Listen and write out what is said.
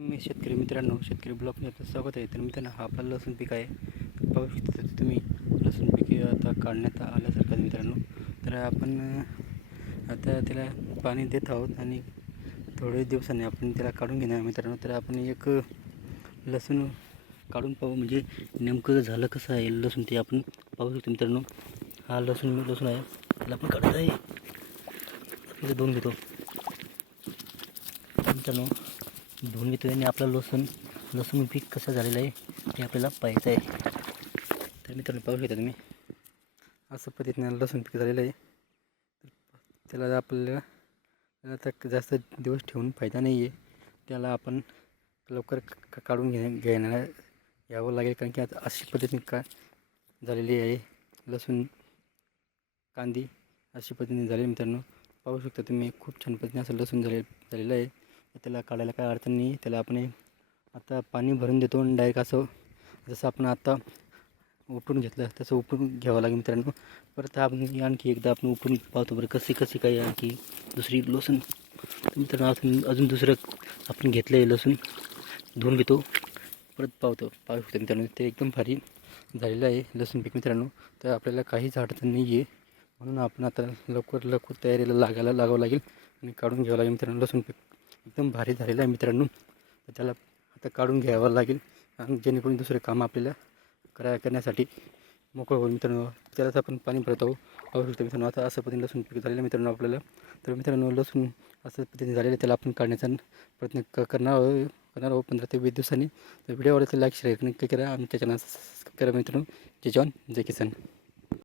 मी शेतकरी मित्रांनो, शेतकरी ब्लॉगमध्ये आपलं स्वागत आहे. तर मित्रांनो, हा आपला लसूण पीक आहे. तर पाहू शकता तुम्ही लसूण पीक आता काढण्यात आल्यासारखं आहे मित्रांनो. तर आपण आता त्याला पाणी देत आहोत आणि थोडे दिवसांनी आपण त्याला काढून घेणार मित्रांनो. तर आपण एक लसूण काढून पाहू, म्हणजे नेमकं झालं कसं आहे लसूण ते आपण पाहू शकतो मित्रांनो. हा लसूण आहे, त्याला आपण काढत आहे. आपल्याला धुवून घेतो मित्रांनो, धुवून घेतो आणि आपलं लसूण पीक कसं झालेलं आहे ते आपल्याला पाहायचं आहे. तर मित्रांनो, पाहू शकता तुम्ही असं पद्धतीने लसूण पीक झालेलं आहे. त्याला आपल्याला आता जास्त दिवस ठेवून फायदा नाही आहे. त्याला आपण लवकर काढून घ्यायला यावं लागेल, कारण की आता अशी पद्धतीने झालेली आहे लसूण कांदी अशी पद्धतीने झाली मित्रांनो. पाहू शकता तुम्ही, खूप छान पद्धतीने असं लसूण झालेलं आहे. त्याला काढायला काय अडचण नाही. त्याला आपण आता पाणी भरून देतो आणि डायरेक्ट असं जसं आपण आता उपटून घेतलं तसं उपटून घ्यावं लागेल मित्रांनो. परत आपण आणखी एकदा आपण उपटून पाहतो बरं कशी काही आणखी दुसरी लसूण. मित्रांनो, अजून दुसरं आपण घेतलं आहे लसूण, धुवून घेतो, परत पाहू शकतो मित्रांनो. ते एकदम भारी झालेलं आहे लसूण पीक मित्रांनो. तर आपल्याला काहीच अडचण नाही आहे, म्हणून आपण आता लवकर तयारीला लागावं लागेल आणि काढून घ्यावं लागेल मित्रांनो. लसूण पीक एकदम भारी झालेलं आहे मित्रांनो. तर त्याला आता काढून घ्यावं लागेल आणि जेणेकरून दुसरे काम आपल्याला करण्यासाठी मोकळं होईल मित्रांनो. त्यालाच आपण पाणी भरत आहोत. पाहू शकतो मित्रांनो, आता असं पद्धतीने लसूण पीक झालेलं मित्रांनो आपल्याला. तर मित्रांनो, लसूण असं पद्धतीने झालेलं त्याला आपण काढण्याचा प्रयत्न करणार आहोत 15 ते 20 दिवसांनी. तर व्हिडिओ आवडला तर लाईक शेअर नक्की करा आणि चॅनल सबस्क्राईब करा मित्रांनो. जय जवान जय किसान.